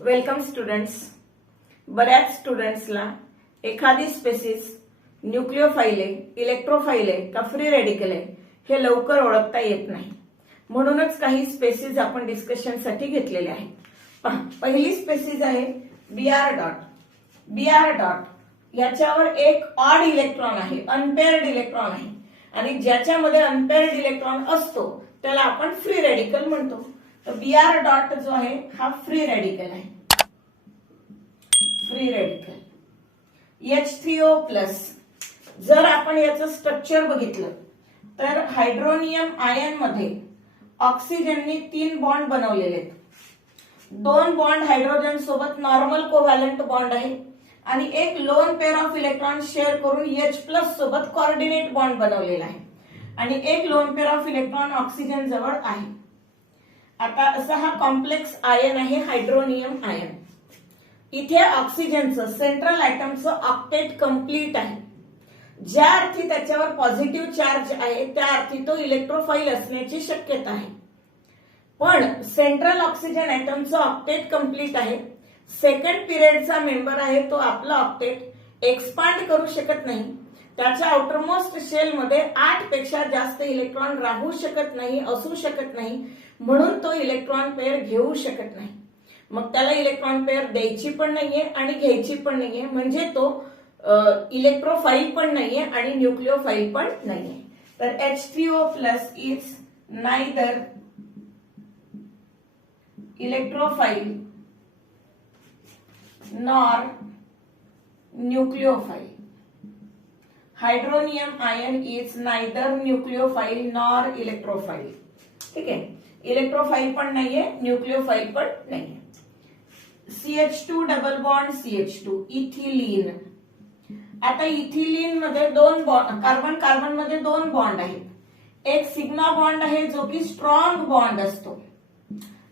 Welcome students. बऱ्याच स्टुडंट्सला एखादी spaces न्यूक्लिओफाइल आहे, इलेक्ट्रोफाइल आहे का फ्री रेडिकल आहे हे लवकर ओळखता येत नाही. म्हणूनच काही स्पेसिस आपण डिस्कशनसाठी घेतलेले आहेत. पहा, पहिली स्पेसिस आहे बीआर डॉट. बीआर डॉट याच्यावर एक ऑड इलेक्ट्रॉन आहे, अनपेअर्ड इलेक्ट्रॉन आहे आणि ज्याच्यामध्ये अनपेअर्ड इलेक्ट्रॉन असतो त्याला आपण फ्री रेडिकल म्हणतो. तर बीआर डॉट जो आहे हा फ्री रेडिकल आहे. Free radical H3O plus. जर आपण याचं स्ट्रक्चर बघितलं तर हायड्रोनियम आयन मध्ये ऑक्सिजनने 3 बॉन्ड बनवलेले आहेत. 2 बॉन्ड हायड्रोजन सोबत नॉर्मल कोव्हॅलंट बॉन्ड आहे आणि एक loan pair of electron share करून H+ सोबत कोऑर्डिनेट बॉन्ड बनवलेला आहे आणि एक loan pair of electron oxygen जवळ आहे. आता असा हा कॉम्प्लेक्स आयन आहे हायड्रोनियम आयन. इथे ऑक्सिजनचं सेंट्रल ॲटमचं ऑक्टेट कंप्लीट आहे. ज्या अर्थी त्याच्यावर पॉझिटिव्ह चार्ज आहे त्या अर्थी तो इलेक्ट्रोफाइल असण्याची शक्यता आहे. पण सेंट्रल ऑक्सिजन ॲटमचं ऑक्टेट कंप्लीट आहे. सेकंड पिरियडचा मेंबर आहे तो आपला ऑक्टेट एक्सपांड करू शकत नाही. त्याच्या आउटरमोस्ट शेल मध्ये 8 पेक्षा जास्त इलेक्ट्रॉन राहू शकत नाही, असू शकत नाही, म्हणून तो इलेक्ट्रॉन पेअर घेऊ शकत नाही. मग त्याला इलेक्ट्रॉन पेअर द्यायची पण नाहीये आणि घ्यायची पण नाहीये, म्हणजे तो इलेक्ट्रोफाइल पण नाहीये आणि न्यूक्लिओफाइल पण नाहीये. तर H3O plus is neither electrophile nor nucleophile. Hydronium ion is neither nucleophile nor electrophile. ठीक आहे, इलेक्ट्रोफाइल पण नाहीये, न्यूक्लिओफाइल पण नाहीये. CH2 double bond CH2 ethylene. आता इथिलीन मध्ये 2 बॉन्ड, कार्बन कार्बन मध्ये 2 बॉन्ड आहेत. एक सिग्मा बॉन्ड आहे जो की स्ट्रॉंग बॉन्ड असतो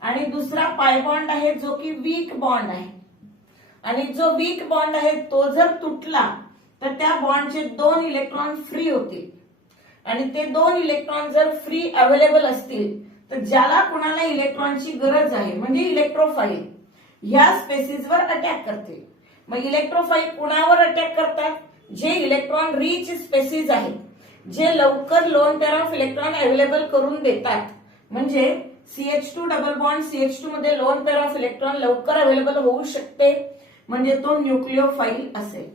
आणि दुसरा पाय बॉन्ड आहे जो की वीक बॉन्ड आहे. आणि जो वीक बॉन्ड आहे तो जर तुटला तर त्या बॉन्डचे 2 इलेक्ट्रॉन फ्री होतील आणि ते 2 इलेक्ट्रॉन जर फ्री अवेलेबल असतील तर ज्याला कुणाला इलेक्ट्रॉनची गरज आहे म्हणजे इलेक्ट्रोफाइल ह्या स्पेसिसवर अटॅक करतील. मग इलेक्ट्रोफाइल कुणावर अटॅक करतात? जे इलेक्ट्रॉन रिच स्पेसिस आहेत, जे लवकर loan pair of electron available करून देतात. म्हणजे CH2 डबल बॉन्ड CH2 मध्ये लोन पेअर ऑफ इलेक्ट्रॉन लवकर अवेलेबल होऊ शकते, म्हणजे तो न्यूक्लिओफाइल असेल.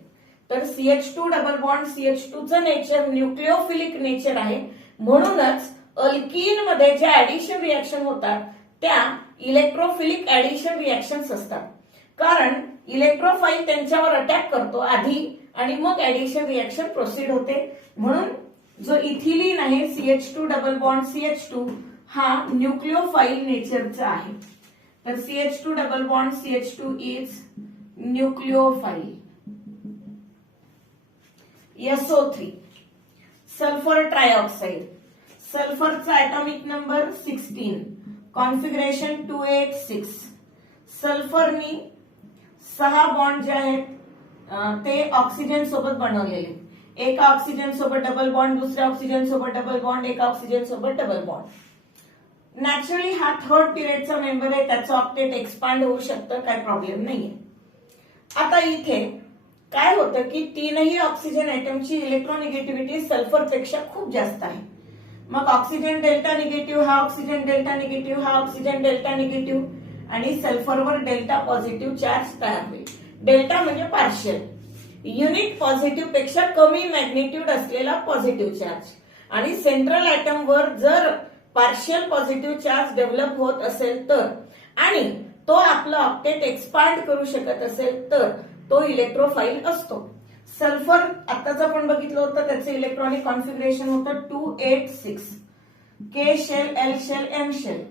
तर CH2 डबल बॉन्ड CH2 चं नेचर न्यूक्लिओफिलिक नेचर आहे. म्हणूनच अल्कीन मध्ये ज्या ऍडिशन रिएक्शन होतात त्या इलेक्ट्रोफिलिक ऍडिशन रिएक्शन्स असतात. कारण इलेक्ट्रोफाइल त्यांच्यावर अटॅक करतो आधी आणि मग ऍडिशन रिएक्शन प्रोसीड होते. म्हणून जो इथिलीन आहे CH2 डबल बॉन्ड CH2 हा न्यूक्लिओफाइल नेचरचा आहे. तर CH2 double bond CH2 is nucleophile. SO3 sulphur trioxide. सल्फरचा ऍटॉमिक नंबर 16, कॉन्फिगरेशन 286. सल्फरनी 6 बॉन्ड जे आहेत ते ऑक्सिजन सोबत बनवलेले. एका ऑक्सिजन सोबत डबल बॉन्ड, दुसऱ्या ऑक्सिजन सोबत डबल बॉन्ड, एका ऑक्सिजन सोबत डबल बॉन्ड. नॅचरली हा थर्ड पिरियडचा मेंबर आहे, त्याचं ऑक्टेट एक्सपांड होऊ शकतं, काय प्रॉब्लेम नाहीये. आता इथे काय होतं की 3ही ऑक्सिजन ऍटमची इलेक्ट्रोनिगेटिव्हिटी सल्फर पेक्षा खूप जास्त आहे. मग ऑक्सिजन डेल्टा निगेटिव्ह, हा ऑक्सिजन डेल्टा निगेटिव्ह, हा ऑक्सिजन डेल्टा निगेटिव्ह आणि सल्फरवर डेल्टा पॉझिटिव्ह चार्ज तयार होईल. डेल्टा म्हणजे पार्शियल, युनिट पॉझिटिव्ह पेक्षा कमी मॅग्निट्यूड असलेला पॉझिटिव्ह चार्ज. आणि सेंट्रल ॲटम वर जर पार्शियल पॉझिटिव्ह चार्ज डेव्हलप होत असेल तर आणि तो आपलं ऑक्टेट एक्सपांड करू शकत असेल तर तो इलेक्ट्रोफाइल असतो. सल्फर आताच आपण बघितलं होतं, त्याचं इलेक्ट्रॉनिक कॉन्फिगरेशन होतं 286. K shell, L shell, M shell.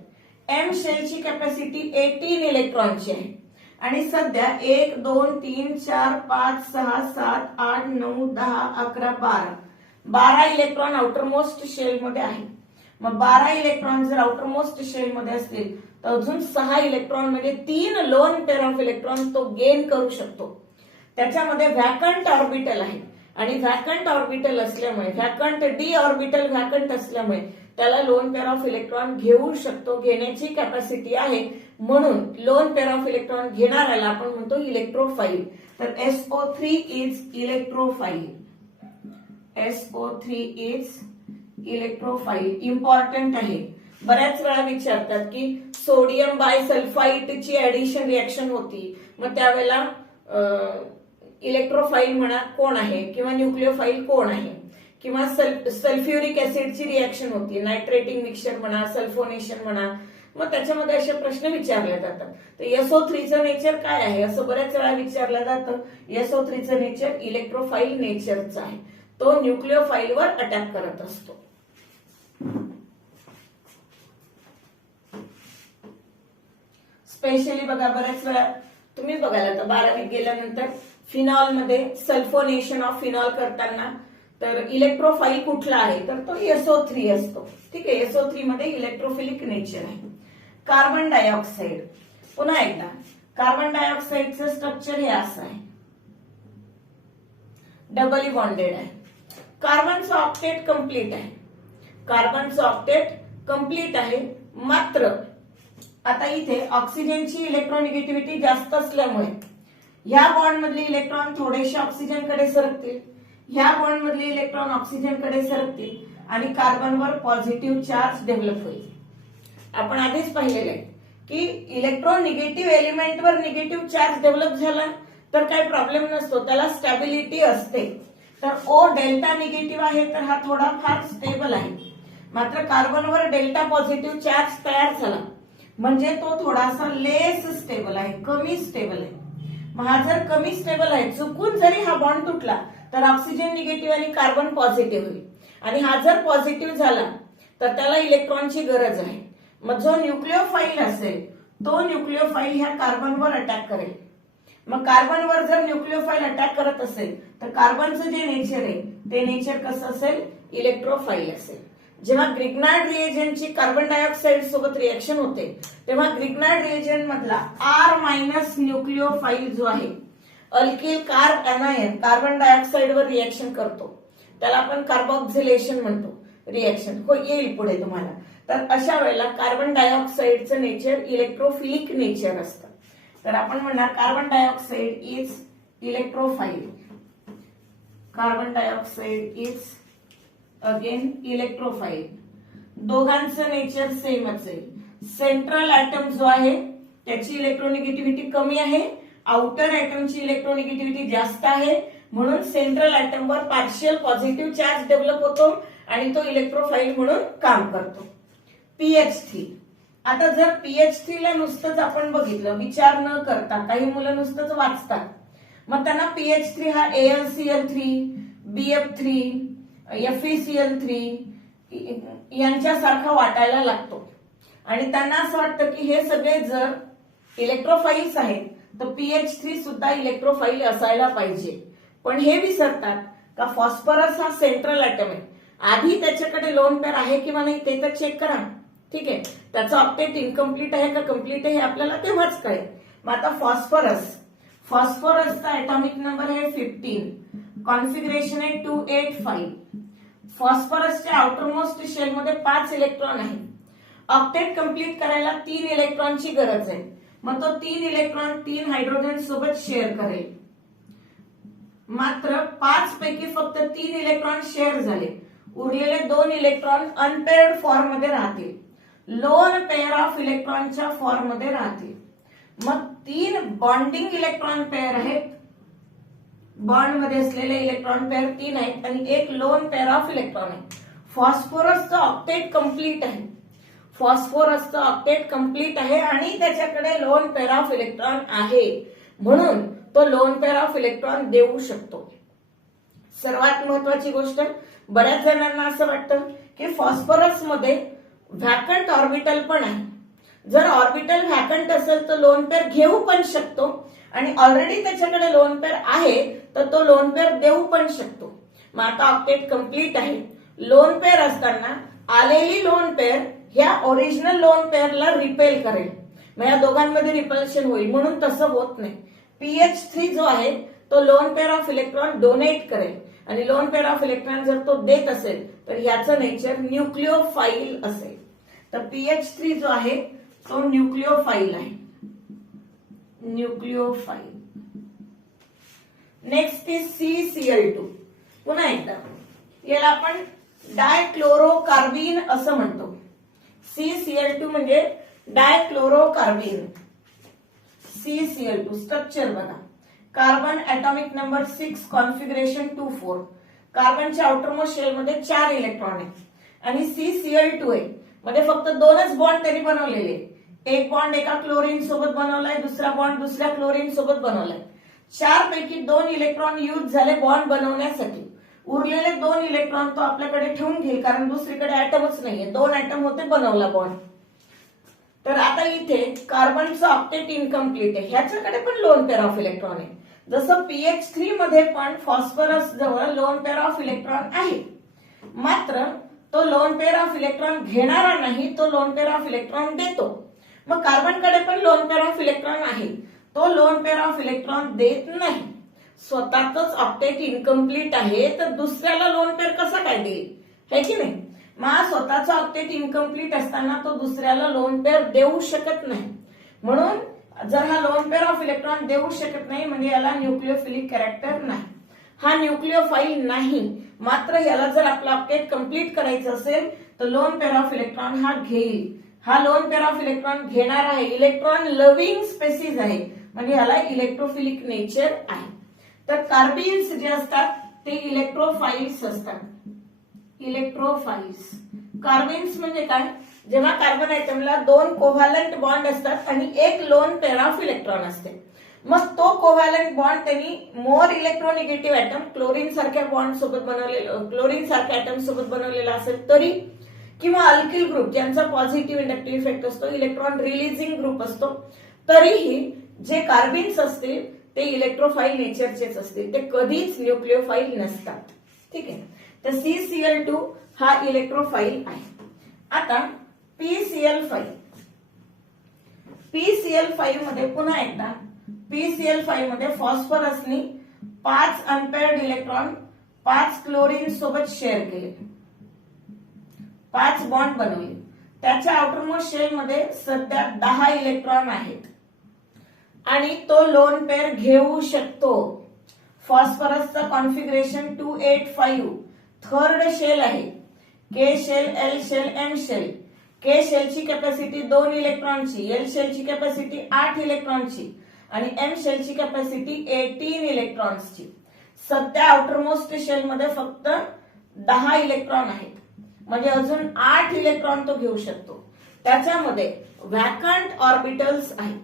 M शेलची कॅपॅसिटी 18 इलेक्ट्रॉनची आहे आणि सध्या 1 2 3 4 5 6 7 8 9 10 11 12 इलेक्ट्रॉन आउटरमोस्ट शेल मध्ये आहे. मग 12 इलेक्ट्रॉन जर आउटरमोस्ट शेल मध्ये असतील तर अजून 6 इलेक्ट्रॉन म्हणजे 3 लोन पेअर ऑफ इलेक्ट्रॉन तो गेन करू शकतो. त्याच्यामध्ये व्हॅकंट ऑर्बिटल आहे आणि व्हॅकंट ऑर्बिटल असल्यामुळे, व्हॅकंट डी ऑर्बिटल व्हॅकंट असल्यामुळे त्याला लोन पेअर ऑफ इलेक्ट्रॉन घेऊ शकतो, घेण्याची कॅपॅसिटी आहे, म्हणून लोन पेअर ऑफ इलेक्ट्रॉन घेणाऱ्याला आपण म्हणतो इलेक्ट्रोफाइल. तर SO3 is electrophile. SO3 is electrophile. Important आहे. बऱ्याच वेळा विचारतात की सोडियम बायसल्फाइडची ऍडिशन रिएक्शन होती, मग त्यावेळेला इलेक्ट्रोफाइल म्हणा कोण आहे, किंवा न्यूक्लिओफाइल कोण आहे, किंवा सल्फ्युरिक ऍसिडची रिएक्शन होती, नायट्रेटिंग मिक्सचर म्हणा, सल्फोनेशन म्हणा, मग त्याच्यामध्ये असे प्रश्न विचारले जातात. तर SO3चं नेचर काय आहे असं बऱ्याच वेळा विचारलं जातं. SO3चं नेचर इलेक्ट्रोफाइल नेचरचं आहे. तो न्यूक्लिओफाइलवर अटॅक करत असतो. स्पेशली बघा, बऱ्याच वेळा तुम्ही बघायला तर 12वीत गेल्यानंतर फिनॉल मध्ये सल्फोनेशन ऑफ फिनॉल करताना तर इलेक्ट्रोफाइल कुठला आहे तर तो SO3 असतो. ठीक आहे, SO3 मध्ये इलेक्ट्रोफिलिक नेचर आहे. कार्बन डायऑक्साइड, पुन्हा एकदा कार्बन डायऑक्साइडचं स्ट्रक्चर हे असं आहे, डबली बॉन्डेड आहे. कार्बनचं ऑक्टेट कंप्लीट आहे. कार्बनचं ऑक्टेट कंप्लीट आहे, मात्र आता इथे ऑक्सिजनची इलेक्ट्रोनिगेटिव्हिटी जास्त असल्यामुळे ह्या बॉन्ड मधले इलेक्ट्रॉन थोडेसे ऑक्सिजनकडे सरकतील, ह्या बॉन्ड मधले इलेक्ट्रॉन ऑक्सिजनकडे सरकतील आणि कार्बनवर पॉझिटिव्ह चार्ज डेव्हलप होईल. आपण आधीच पाहिलेलं आहे की इलेक्ट्रोनिगेटिव्ह एलिमेंटवर निगेटिव्ह चार्ज डेव्हलप झाला तर काही प्रॉब्लेम नसतो, त्याला स्टॅबिलिटी असते. तर O डेल्टा निगेटिव्ह आहे तर हा थोडा फार स्टेबल आहे, मात्र कार्बनवर डेल्टा पॉझिटिव्ह चार्ज तयार झाला म्हणजे तो थोडासा लेस स्टेबल आहे, कमी स्टेबल आहे. मग हा जर कमी स्टेबल आहे, चुकून जरी हा बॉन्ड तुटला तर ऑक्सिजन निगेटिव्ह आणि कार्बन पॉझिटिव्ह होईल, आणि हा जर पॉझिटिव्ह झाला तर त्याला इलेक्ट्रॉनची गरज आहे. मग जो न्यूक्लिओफाइल असेल तो न्यूक्लिओफाइल ह्या कार्बनवर अटॅक करेल. मग कार्बनवर जर न्यूक्लिओफाइल अटॅक करत असेल तर कार्बनचं जे नेचर आहे ते नेचर कसं असेल, इलेक्ट्रोफाइल असेल. जेव्हा ग्रिग्नार्ड रिएजंटची कार्बन डायऑक्साइड सोबत रिएक्शन होते तेव्हा ग्रिग्नार्ड रिएजंट मधला R- न्यूक्लिओफाइल जो आहे, अल्किल कार्ब एनायन कार्बन डायऑक्साइड वर रिएक्शन करतो, त्याला आपण कार्बोक्सिलेशन म्हणतो. रिएक्शन हो येईल पुढे तुम्हाला. तर अशा वेळेला कार्बन डायऑक्साइडचं नेचर इलेक्ट्रोफिलिक नेचर असतं. तर आपण म्हणणार carbon dioxide is electrophile. Carbon dioxide is again electrophile. दोघांचं नेचर सेमच आहे. सेंट्रल ऍटम जो आहे त्याची इलेक्ट्रोनिगेटिव्हिटी कमी आहे, आउटर ऍटमची इलेक्ट्रोनिगेटिव्हिटी जास्त आहे, म्हणून सेंट्रल ऍटमवर पार्शियल पॉझिटिव्ह चार्ज डेव्हलप होतो आणि तो इलेक्ट्रोफाइल म्हणून काम करतो. pH3. आता जर pH3 ला नुसतंच आपण बघितलं, विचार न करता काही मुलं नुसतंच वाचतात, मग त्यांना pH3 हा AlCl3, BF3, FeCl3 यांच्यासारखा वाटायला लागतो आणि त्यांना असं वाटतं की हे सगळे जर इलेक्ट्रोफाइल्स आहेत तर pH3 सुद्धा इलेक्ट्रोफाइल असायला पाहिजे. पण हे विसरतात का फॉस्फरस हा सेंट्रल ऍटम आहे, आधी त्याच्याकडे लोन पेअर आहे किंवा नाही ते तर चेक करा. ठीक आहे, त्याचा ऑक्टेट इनकम्प्लीट आहे का कम्प्लीट आहे हे आपल्याला तेव्हाच कळेल. मग आता फॉस्फरसचा ऍटॉमिक नंबर आहे 15, कॉन्फिगरेशन आहे 285. फॉस्फरसच्या आउटरमोस्ट शेल मध्ये 5 इलेक्ट्रॉन आहे. ऑक्टेट कंप्लीट करायला 3 इलेक्ट्रॉनची गरज आहे, मग तो 3 इलेक्ट्रॉन 3 हायड्रोजन सोबत शेअर करेल. मात्र 5 पैकी फक्त 3 इलेक्ट्रॉन शेअर झाले, उरलेले 2 इलेक्ट्रॉन अनपेअर्ड फॉर्म मध्ये राहतील, लोन पेअर ऑफ इलेक्ट्रॉनच्या फॉर्म मध्ये राहतील. मग 3 बॉन्डिंग इलेक्ट्रॉन पेअर आहेत, बॉन्ड मध्ये असलेले इलेक्ट्रॉन पेअर 3 आहेत आणि एक लोन पेअर ऑफ इलेक्ट्रॉन आहे. फॉस्फरसचं ऑक्टेट कंप्लीट आहे, फॉस्फरसचं ऑक्टेट कंप्लीट आहे आणि त्याच्याकडे लोन पेअर ऑफ इलेक्ट्रॉन आहे, म्हणून तो लोन पेअर ऑफ इलेक्ट्रॉन देऊ शकतो. सर्वात महत्वाची गोष्ट, बऱ्याच जणांना असं वाटतं की फॉस्फरस मध्ये व्हॅकंट ऑर्बिटल पण आहे. जर ऑर्बिटल व्हॅकंट असेल तर लोन पेअर घेऊ पण शकतो आणि ऑलरेडी त्याच्याकडे लोन पेअर आहे तर तो लोन पेअर देऊ पण शकतो. मग आता ऑक्टेट कंप्लीट आहे, लोन पेअर असताना आलेली लोन पेअर ह्या ओरिजिनल लोन पेअरला रिपेल करेल, मग या दोघांमध्ये रिपल्शन होईल, म्हणून तसं होत नाही. pH3 जो आहे तो loan pair of electron donate करेल आणि लोन पेअर ऑफ इलेक्ट्रॉन जर तो देत असेल तर ह्याचं नेचर न्यूक्लिओफाईल असेल. तर PH3 जो आहे तो न्यूक्लिओफाईल आहे, न्यूक्लिओफाईल. Next is CCl2. पुन्हा एकदा याला आपण डायक्लोरोकार्बिन असं म्हणतो. CCl2 म्हणजे डायक्लोरोकार्बिन. CCl2 स्ट्रक्चर बघा, कार्बन ऍटॉमिक नंबर 6, कॉन्फिगरेशन 2,4. कार्बनच्या आउटरमोस्ट शेल मध्ये 4 इलेक्ट्रॉन आहेत आणि CCl2 आहे मध्ये फक्त 2च बॉन्ड त्यांनी बनवलेले. एक बॉन्ड एका क्लोरीन सोबत बनवलाय, दुसरा बॉन्ड दुसऱ्या क्लोरीन सोबत बनवलाय. 4 पैकी 2 इलेक्ट्रॉन यूज झाले बॉन्ड बनवण्यासाठी. उरलेले 2 इलेक्ट्रॉन तो आपल्याकडे ठेवून घेईल, कारण दुसरीकडे ऍटमच नाहीये. 2 ऍटम होते, बनवला बॉन्ड. तर आता इथे कार्बनचं ऑक्टेट इनकम्प्लीट आहे, ह्याच्याकडे पण लोन पेअर ऑफ इलेक्ट्रॉन आहे. जसं PH3 मध्ये पण फॉस्फरस जवळ लोन पेअर ऑफ इलेक्ट्रॉन आहे, मात्र तो लोन पेअर ऑफ इलेक्ट्रॉन घेणारा नाही, तो लोन पेअर ऑफ इलेक्ट्रॉन देतो. मग कार्बनकडे पण लोन पेअर ऑफ इलेक्ट्रॉन आहे, तो लोन पेअर ऑफ इलेक्ट्रॉन देत नाही. स्वतःच ऑक्टेट इनकम्प्लीट आहे, तर दुसऱ्याला लोन पेअर कसा काय देईल, है की नाही. मग स्वतःचा ऑक्टेट इनकम्प्लीट असताना तो दुसऱ्याला लोन पेअर देऊ शकत नाही. म्हणून जर हा लोन पेअर ऑफ इलेक्ट्रॉन देऊ शकत नाही म्हणजे याला न्यूक्लिओफिलिक कॅरेक्टर नाही, हा न्यूक्लिओफाईल नाही. मात्र याला जर आपला ऑक्टेट कम्प्लीट करायचं असेल तर लोन पेअर ऑफ इलेक्ट्रॉन हा घेईल. हा लोन पेअर ऑफ इलेक्ट्रॉन घेणार आहे, इलेक्ट्रॉन लव्हिंग स्पेसीज आहे, म्हणजे ह्याला इलेक्ट्रोफिलिक नेचर आहे. तर कार्बिन्स जे असतात ते इलेक्ट्रोफाईल्स असतात. इलेक्ट्रोफाईल्स. कार्बिन्स म्हणजे काय, जेव्हा कार्बन आयटमला 2 कोव्हॅलंट बॉन्ड असतात आणि एक लोन पेअर ऑफ इलेक्ट्रॉन असते, मग तो कोव्हॅलंट बॉन्ड त्यांनी मोर इलेक्ट्रोनिगेटिव्ह ऍटम क्लोरीन सारख्या बॉन्ड सोबत बनवलेलं, क्लोरीन सारख्या ऍटम सोबत बनवलेला असेल तरी, किंवा अल्किल ग्रुप ज्यांचा पॉझिटिव्ह इंडक्टिव्ह इफेक्ट असतो, इलेक्ट्रॉन रिलीजिंग ग्रुप असतो, तरीही जे कार्बिन्स असतील ते इलेक्ट्रोफाईल नेचरचेच असतील, ते कधीच न्यूक्लिओफाईल नसतात. ठीक आहे. तर CCl2 हा इलेक्ट्रोफाईल आहे. आता PCl5. PCl5 मध्ये पुन्हा एकदा PCl5 मध्ये फॉस्फरसनी 5 अनपेअर्ड इलेक्ट्रॉन 5 क्लोरीन सोबत शेअर केले, 5 बॉन्ड बनवले. त्याच्या आउटरमोस्ट शेल मध्ये सध्या 10 इलेक्ट्रॉन आहेत आणि तो लोन पेअर घेऊ शकतो. फॉस्फरसचं कॉन्फिगरेशन 285. थर्ड शेल आहे, K shell, L shell, M shell. K शेलची कॅपॅसिटी 2 इलेक्ट्रॉनची, L शेलची कॅपॅसिटी 8 इलेक्ट्रॉनची आणि M शेलची कॅपॅसिटी 18 इलेक्ट्रॉन्सची. सध्या आउटरमोस्ट शेल मध्ये फक्त 10 इलेक्ट्रॉन आहेत, म्हणजे अजून 8 इलेक्ट्रॉन तो घेऊ शकतो. त्याच्यामध्ये व्हॅकंट ऑर्बिटल्स आहेत,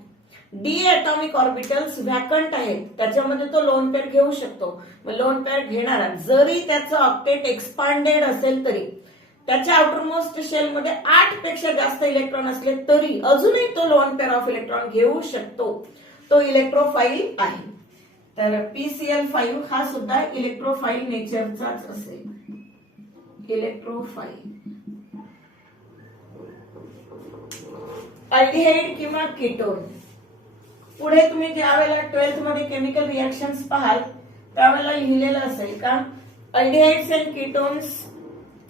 डी ऍटॉमिक ऑर्बिटल्स व्हॅकंट आहेत, त्याच्यामध्ये तो लोन पेअर घेऊ शकतो. मग लोन पेअर घेणारा जरी त्याचं ऑक्टेट एक्सपांडेड असेल तरी, त्याच्या आउटरमोस्ट शेल मध्ये 8 पेक्षा जास्त इलेक्ट्रॉन असले तरी अजूनही तो लोन पेअर ऑफ इलेक्ट्रॉन घेऊ शकतो. तो इलेक्ट्रोफाईल आहे. तर PCl5 हा सुद्धा इलेक्ट्रोफाईल नेचरचाच असेल, इलेक्ट्रोफाईल. अल्डिहाइड किंवा कीटोन. पुढे तुम्ही ज्या वेळेला 12th मध्ये केमिकल रिएक्शन्स पाहाल त्यावेळेला लिहिलेलं असेल का, aldehydes and ketones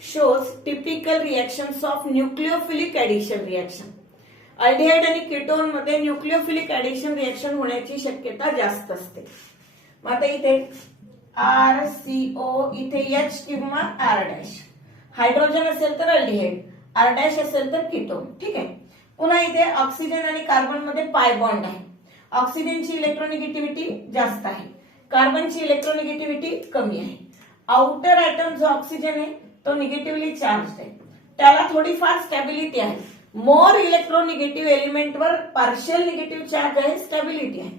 shows typical reactions of nucleophilic addition reaction. Aldehyde आणि कीटोन मध्ये न्यूक्लिओफिलिक ऍडिशन रिएक्शन होण्याची शक्यता जास्त असते. मग आता इथे RCO, इथे H किंवा R'. हायड्रोजन असेल तर अल्डिहाइड, R' असेल तर कीटोन. ठीक आहे. पुन्हा इथे ऑक्सिजन आणि कार्बन मध्ये पाय बॉन्ड आहे. ऑक्सिजनची इलेक्ट्रोनिगेटिव्हिटी जास्त आहे, कार्बनची इलेक्ट्रोनिगेटिव्हिटी कमी आहे. आउटर ऍटम जो ऑक्सिजन आहे तो निगेटिव्हली चार्ज आहे, त्याला थोडीफार स्टॅबिलिटी आहे. मोर इलेक्ट्रोनिगेटिव्ह एलिमेंटवर पार्शियल निगेटिव्ह चार्ज आहे, स्टॅबिलिटी आहे.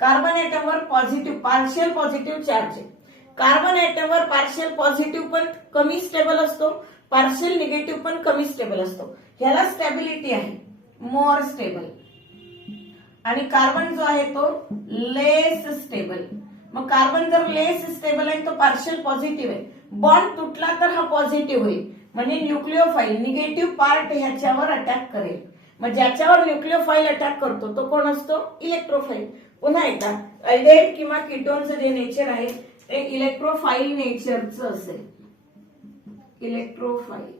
कार्बन ऍटमवर पॉझिटिव्ह पार्शियल पॉझिटिव्ह चार्ज आहे. कार्बन ऍटमवर पार्शियल पॉझिटिव्ह पण कमी स्टेबल असतो, पार्शियल निगेटिव्ह पण कमी स्टेबल असतो. ह्याला स्टॅबिलिटी आहे, मोर स्टेबल. आणि कार्बन जो आहे तो लेस स्टेबल. मग कार्बन जर लेस स्टेबल आहे तो पार्शियल पॉझिटिव्ह आहे, बॉन्ड तुटला तर हा पॉझिटिव्ह होईल, म्हणजे न्यूक्लिओफाईल निगेटिव्ह पार्ट ह्याच्यावर अटॅक करेल. मग ज्याच्यावर न्यूक्लिओफाईल अटॅक करतो तो कोण असतो, इलेक्ट्रोफाईल. पुन्हा एकदा अल्डिहाइड किंवा कीटोनचं जे नेचर आहे ते इलेक्ट्रोफाईल नेचरचं असेल, इलेक्ट्रोफाइल.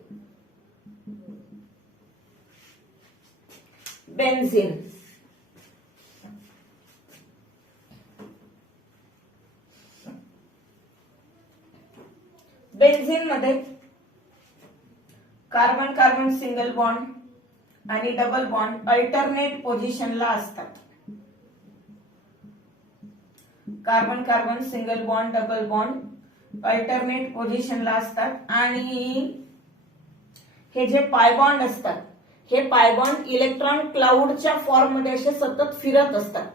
बेन्झीन. बेन्झीन मध्ये कार्बन कार्बन सिंगल बॉन्ड आणि डबल बॉन्ड अल्टरनेट पोझिशनला असतात. Carbon carbon single bond double bond alternate पोझिशनला असतात आणि हे जे पाय बॉन्ड असतात हे पाय बॉन्ड इलेक्ट्रॉन क्लाउडच्या फॉर्म मध्ये असे सतत फिरत असतात.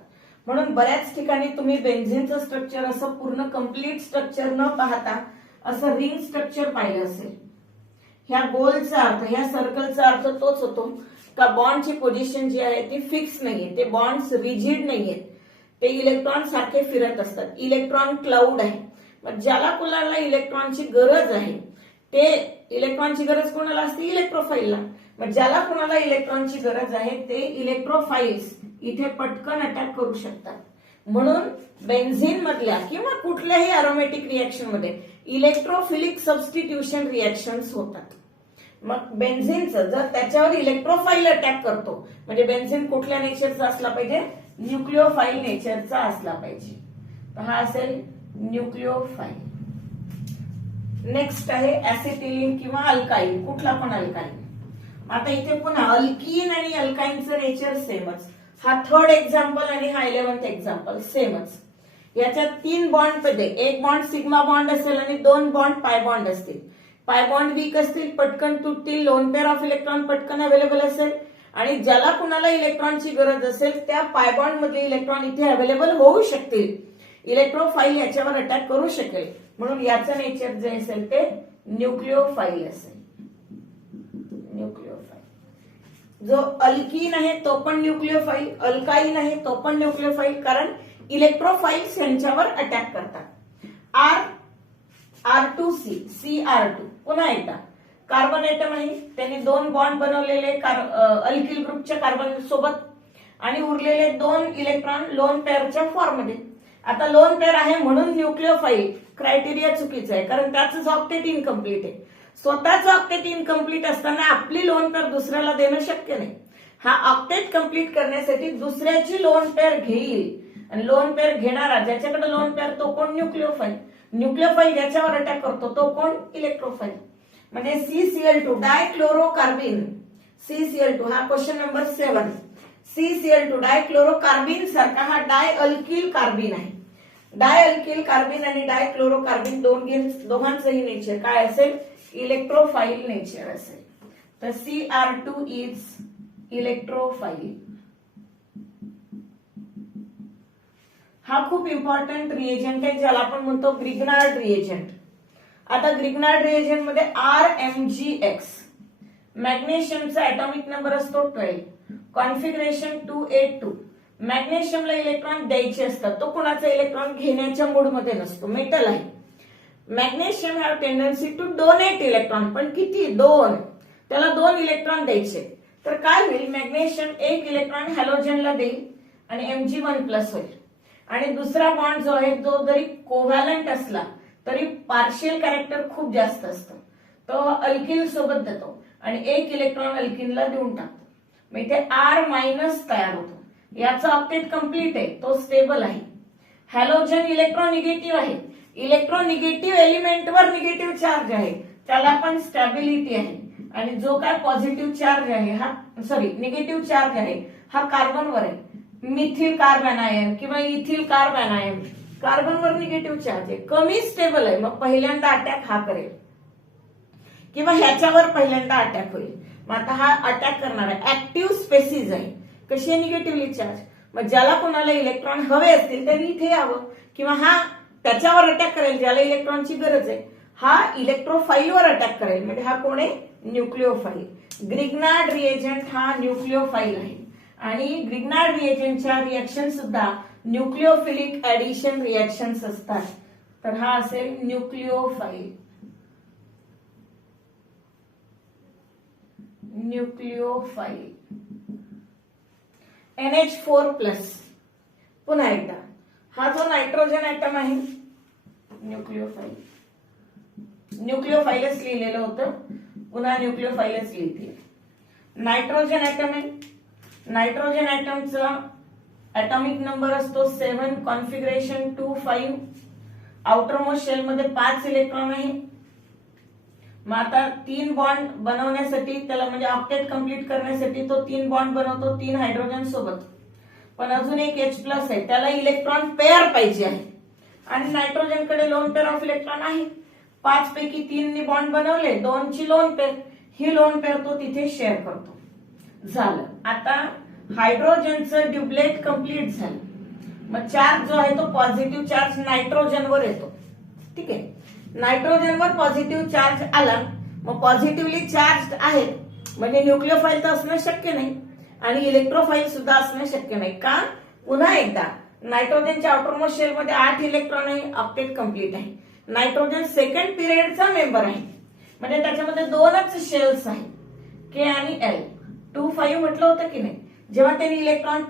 म्हणून बऱ्याच ठिकाणी तुम्ही बेन्झीनचं स्ट्रक्चर असं पूर्ण कंप्लीट स्ट्रक्चर न पाहता असं रिंग स्ट्रक्चर पाहिलं असेल. ह्या गोलचा अर्थ, ह्या सर्कलचा अर्थ तोच होतो का बॉन्डची पोझिशन जी आहे ती फिक्स नाहीये, ते बॉन्ड्स रिजिड नाहीयेत, ते इलेक्ट्रॉन सारखे फिरत असतात. इलेक्ट्रॉन क्लाउड आहे. मग ज्याला कुणाला इलेक्ट्रॉनची गरज आहे ते इलेक्ट्रॉनची गरज कोणाला असते? इलेक्ट्रोफाईलला. मग ज्याला कुणाला इलेक्ट्रॉनची गरज आहे ते इलेक्ट्रोफाईल्स इथे पटकन अटॅक करू शकतात. म्हणून बेन्झीन मधल्या किंवा कुठल्याही अरोमॅटिक रिएक्शन मध्ये इलेक्ट्रोफिलिक सबस्टिट्यूशन रिएक्शन्स होतात. मग बेन्झीनचं जर त्याच्यावर इलेक्ट्रोफाईल अटॅक करतो म्हणजे बेन्झीन कुठल्या नेचरचा असला पाहिजे? न्यूक्लिओफाईल नेचरचा असला पाहिजे. तर हा असेल न्यूक्लिओफाईल. नेक्स्ट आहे ऍसिटिलीन किंवा अल्काईन, कुठला पण अल्काईन. आता इथे पुन्हा अल्कीन आणि अल्काईनचं नेचर सेमच. हा थर्ड एक्झाम्पल आणि हा 11th एक्झाम्पल सेमच. याच्यात 3 बॉन्ड मध्ये एक बॉन्ड सिग्मा बॉन्ड असेल आणि 2 बॉन्ड पाय बॉन्ड असतील. पाय बॉन्ड वीक असतील, पटकन तुटतील, लोन पेअर ऑफ इलेक्ट्रॉन पटकन अवेलेबल असेल आणि ज्याला कुणाला इलेक्ट्रॉनची गरज असेल त्या पाय बॉन्ड मधले इलेक्ट्रॉन इथे अवेलेबल होऊ शकतील. इलेक्ट्रोफाईल याच्यावर अटॅक करू शकेल. म्हणून याचं नेचर जे असेल ते न्यूक्लिओफाईल असेल. न्यूक्लिओफाईल. जो अल्कीन आहे तो पण न्यूक्लिओफाईल, अल्काईन आहे तो पण न्यूक्लिओफाईल, कारण इलेक्ट्रोफाईल्स यांच्यावर अटॅक करतात. R2C, CR2 पुन्हा एकदा कार्बन एटम आहे, त्यांनी 2 बॉन्ड बनवलेले अल्किल ग्रुपच्या कार्बन सोबत आणि उरलेले 2 इलेक्ट्रॉन लोन पेअरच्या फॉर्म मध्ये. आता लोन पेअर आहे म्हणून न्यूक्लिओफाईल क्रायटेरिया चुकीचा आहे, कारण त्याच ऑक्टेट इनकम्प्लीट आहे. स्वतःच ऑक्टेट इनकम्प्लीट असताना आपली लोन पेअर दुसऱ्याला देणं शक्य नाही. हा ऑक्टेट कम्प्लीट करण्यासाठी दुसऱ्याची लोन पेअर घेईल आणि लोन पेअर घेणारा ज्याच्याकडे लोन पेअर तो कोण? न्यूक्लिओफाईल. न्यूक्लिओफाईल ज्याच्यावर अटॅक करतो तो कोण? इलेक्ट्रोफाईल. म्हणजे CCl2 डायक्लोरोकार्बिन. CCl2 हा क्वेश्चन नंबर 7. CCl2 डायक्लोरोकार्बिन सारखा हा डायअल्किल कार्बिन आहे. डायअल्किल कार्बिन आणि डायक्लोरोकार्बिन दोघांचंही नेचर काय असेल? इलेक्ट्रोफाईल नेचर असेल. तर CR2 इज इलेक्ट्रोफाईल. हा खूप इम्पॉर्टंट रिएजंट आहे ज्याला आपण म्हणतो ग्रिग्नार्ड रिएजंट. आता ग्रिग्नार्ड रिएजंट मध्ये RMgX मॅग्नेशियमचा ऍटॉमिक नंबर असतो 12, कॉन्फिगरेशन 282. मॅग्नेशियमला इलेक्ट्रॉन द्यायचे असतात, तो कुणाचा इलेक्ट्रॉन घेण्याच्या मूड मध्ये नसतो, मेटल आहे. Magnesium have tendency to donate electron, पण किती? 2. त्याला 2 इलेक्ट्रॉन द्यायचे. तर काय होईल? मॅग्नेशियम 1 इलेक्ट्रॉन हॅलोजनला देईल आणि Mg1+ होईल. आणि दुसरा बॉन्ड जो आहे तो जरी कोव्हॅलंट असला तरी पार्शियल कॅरेक्टर खूप जास्त असतं, तो अल्किल सोबत देतो आणि 1 इलेक्ट्रॉन अल्किनला देऊन टाकतो. मग इथे R- तयार होतो. याचा ऑक्टेट कंप्लीट आहे, तो स्टेबल आहे. हॅलोजन इलेक्ट्रोनिगेटिव्ह आहे. इलेक्ट्रोनिगेटिव्ह एलिमेंटवर निगेटिव्ह चार्ज आहे, त्याला पण स्टॅबिलिटी आहे. आणि जो काय पॉझिटिव्ह चार्ज आहे हा निगेटिव्ह चार्ज आहे हा कार्बनवर आहे. मिथिल कार्बॅनायन किंवा इथिल कार्बॅनायन, कार्बनवर निगेटिव्ह चार्ज आहे, कमी स्टेबल आहे. मग पहिल्यांदा अटॅक हा करेल किंवा ह्याच्यावर पहिल्यांदा अटॅक होईल. मग आता हा अटॅक करणार आहे. ऍक्टिव्ह स्पेसिस आहे, कशी आहे? Negatively charge. मग ज्याला कोणाला इलेक्ट्रॉन हवे असतील त्यांनी इथे यावं किंवा हा त्याच्यावर अटॅक करेल ज्याला इलेक्ट्रॉनची गरज आहे. हा इलेक्ट्रोफाईलवर अटॅक करेल म्हणजे हा कोण आहे? न्यूक्लिओफाईल. ग्रिग्नार्ड रिएजंट हा न्यूक्लिओफाईल आहे आणि ग्रिग्नार्ड रिएजंटच्या रिएक्शन सुद्धा न्यूक्लिओफिलिक ऍडिशन रिएक्शन्स असतात. तर हा असेल न्यूक्लिओफाईल. न्यूक्लिओफाईल. NH4+. पुन्हा एकदा हा जो नायट्रोजन ऍटम आहे न्यूक्लिओफाईल. न्यूक्लिओफाइलच लिहिलेलं होतं, पुन्हा न्यूक्लिओफाइलच लिहिते. नायट्रोजन ऍटम आहे. नायट्रोजन ऍटमचा ऍटॉमिक नंबर असतो 7, कॉन्फिगरेशन 2, 5. आउटर मोस्ट शेल मध्ये 5 इलेक्ट्रॉन आहे. मग आता 3 बॉन्ड बनवण्यासाठी त्याला म्हणजे ऑक्टेट कंप्लीट करण्यासाठी तो 3 बॉन्ड बनवतो 3 हायड्रोजन सोबत. पण अजून एक H+ आहे, त्याला इलेक्ट्रॉन पेअर पाहिजे आहे आणि नायट्रोजनकडे लोन पेअर ऑफ इलेक्ट्रॉन आहे. 5 पैकी 3 नी बॉन्ड बनवले, 2 ची लोन पेअर, ही लोन पेअर तो तिथे शेअर करतो. झालं. आता हायड्रोजनचं ड्युप्लेट कंप्लीट झालं. मग चार्ज जो आहे तो पॉझिटिव्ह चार्ज नायट्रोजनवर येतो. ठीक आहे. नायट्रोजनवर पॉझिटिव्ह चार्ज आला, मग पॉझिटिव्हली चार्ज आहे म्हणजे न्यूक्लिओफाइल तर असणं शक्य नाही आणि इलेक्ट्रोफाइल सुद्धा असणं शक्य नाही. का? पुन्हा एकदा नायट्रोजनच्या आउटरमोस्ट शेल मध्ये 8 इलेक्ट्रॉन आहे, ऑक्टेट कंप्लीट आहे. नायट्रोजन सेकंड पिरियडचा मेंबर आहे म्हणजे त्याच्यामध्ये 2च शेल्स आहेत, के आणि एल. 2, 5 म्हटलं होतं की नाही. जेव्हा त्यांनी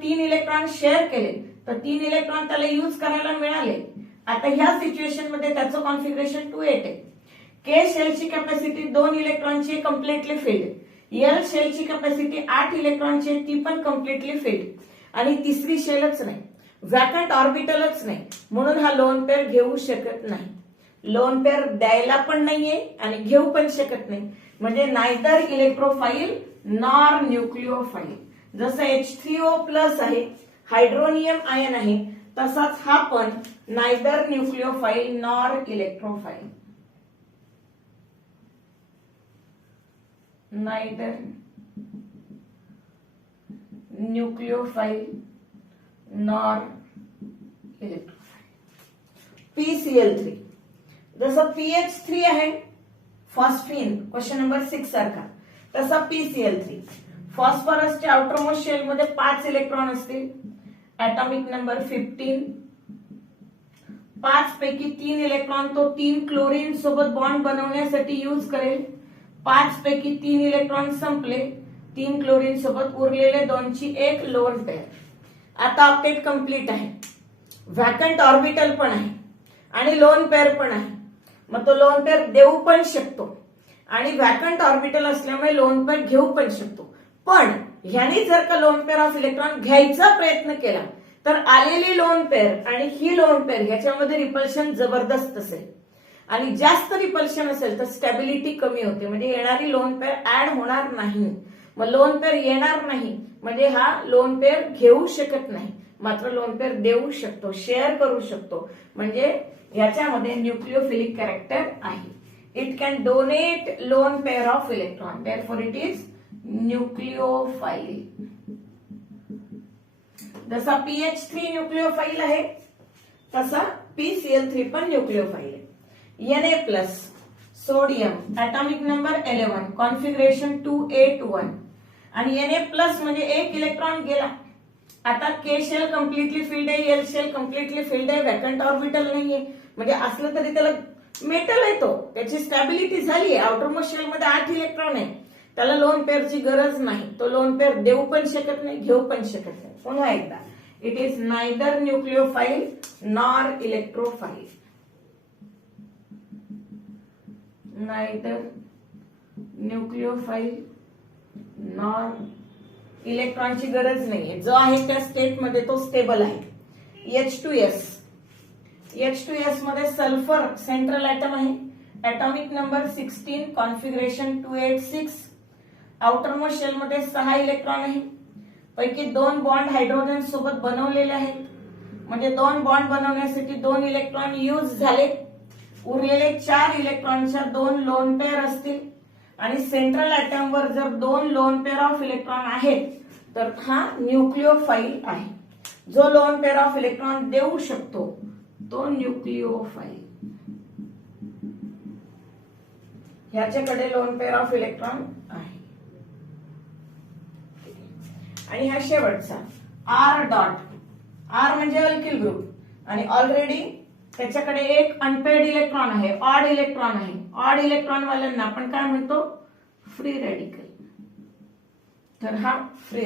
3 इलेक्ट्रॉन शेअर केले तर 3 इलेक्ट्रॉन त्याला युज करायला मिळाले. आता ह्या सिच्युएशन मध्ये त्याचं कॉन्फिगरेशन 2, 8 आहे. के शेलची कॅपॅसिटी 2 इलेक्ट्रॉनची कम्प्लिटली फिल्ड, एल शेलची कॅपॅसिटी 8 इलेक्ट्रॉनची, ती पण कम्प्लिटली फिल्ड, आणि तिसरी शेलच नाही, व्हॅकंट ऑर्बिटलच नाही, म्हणून हा लोन पेअर घेऊ शकत नाही. लोन पेअर द्यायला पण नाहीये आणि घेऊ पण शकत नाही. म्हणजे नायदर इलेक्ट्रोफाइल नॉर न्यूक्लिओफाइल. जसं H3O+ आहे, हायड्रोनियम आयन आहे, तसाच हा पण neither nucleophile nor electrophile. Neither nucleophile nor electrophile. PCl3 जसं PH3 आहे फॉस्फिन क्वेश्चन नंबर 6 सारखा, तसा PCl3. फॉस्फरसच्या आउटरमोस्ट शेल मध्ये 5 इलेक्ट्रॉन असतील, ऍटॉमिक नंबर 15. 5 पैकी 3 इलेक्ट्रॉन तो 3 क्लोरीन सोबत बॉन्ड बनवण्यासाठी यूज करेल. 5 पैकी 3 इलेक्ट्रॉन संपले 3 क्लोरीन सोबत, उरलेले 2 ची एक लोन पेअर. आता ऑक्टेट कंप्लीट आहे, व्हॅकंट ऑर्बिटल पण आहे आणि लोन पेअर पण आहे. मग तो लोन पेअर देऊ पण शकतो आणि व्हॅकंट ऑर्बिटल असल्यामुळे लोन पेअर घेऊ पण शकतो. पण ह्यानी जर का लोन पेअर ऑफ इलेक्ट्रॉन घ्यायचा प्रयत्न केला तर आलेली लोन पेअर आणि ही लोन पेअर ह्याच्यामध्ये रिपल्शन जबरदस्त असेल आणि जास्त रिपल्शन असेल तर स्टॅबिलिटी कमी होते, म्हणजे येणारी लोन पेअर ऍड होणार नाही. मग लोन पेअर येणार नाही म्हणजे हा लोन पेअर घेऊ शकत नाही, मात्र लोन पेअर देऊ शकतो, शेअर करू शकतो. म्हणजे याच्यामध्ये न्यूक्लिओफिलिक कॅरेक्टर आहे. It can donate lone pair of electron, therefore it is nucleophile. जसा PH3 न्यूक्लिओफाइल आहे तसा PCl3 पण न्यूक्लिओफाइल आहे. Na+ sodium atomic number 11, configuration 281 आणि Na+ म्हणजे 1 इलेक्ट्रॉन गेला. आता के शेल कम्प्लिटली फिल्ड आहे, एल शेल कम्प्लिटली फिल्ड आहे, व्हॅकंट ऑर्बिटल नाहीये, म्हणजे असलं तरी त्याला मेटल आहे, तो त्याची स्टॅबिलिटी झाली आहे. आउटरमोस्ट शेल मध्ये 8 इलेक्ट्रॉन आहे, त्याला लोन पेअरची गरज नाही, तो लोन पेअर देऊ पण शकत नाही, घेऊ पण शकत नाही. पुन्हा एकदा, it is neither nucleophile nor electrophile. Neither nucleophile nor, इलेक्ट्रॉनची गरज नाहीये, जो आहे त्या स्टेट मध्ये तो स्टेबल आहे. H2S मध्ये सल्फर सेंट्रल ऍटम आहे, atomic number 16, configuration 286. Outermost shell मध्ये 6 इलेक्ट्रॉन आहे, पैकी 2 बॉन्ड हायड्रोजन सोबत बनवलेले आहेत, म्हणजे 2 बॉन्ड बनवण्यासाठी 2 इलेक्ट्रॉन यूज झाले. उरलेले 4 इलेक्ट्रॉनच्या 2 लोन पेअर असतील आणि सेंट्रल ऍटम वर जर 2 लोन पेअर ऑफ इलेक्ट्रॉन आहेत तर हा न्यूक्लिओफाइल आहे. जो लोन पेअर ऑफ इलेक्ट्रॉन देऊ शकतो तो न्यूक्लिओफाइल. ह्याच्याकडे लोन पेअर ऑफ इलेक्ट्रॉन आहे. आणि हा शेवटचा R., R म्हणजे अल्किल ग्रुप आणि ऑलरेडी त्याच्याकडे एक अनपेड इलेक्ट्रॉन आहे, ऑड इलेक्ट्रॉन आहे. ऑड इलेक्ट्रॉन वाल्यांना आपण काय म्हणतो? Free radical. तर हा फ्री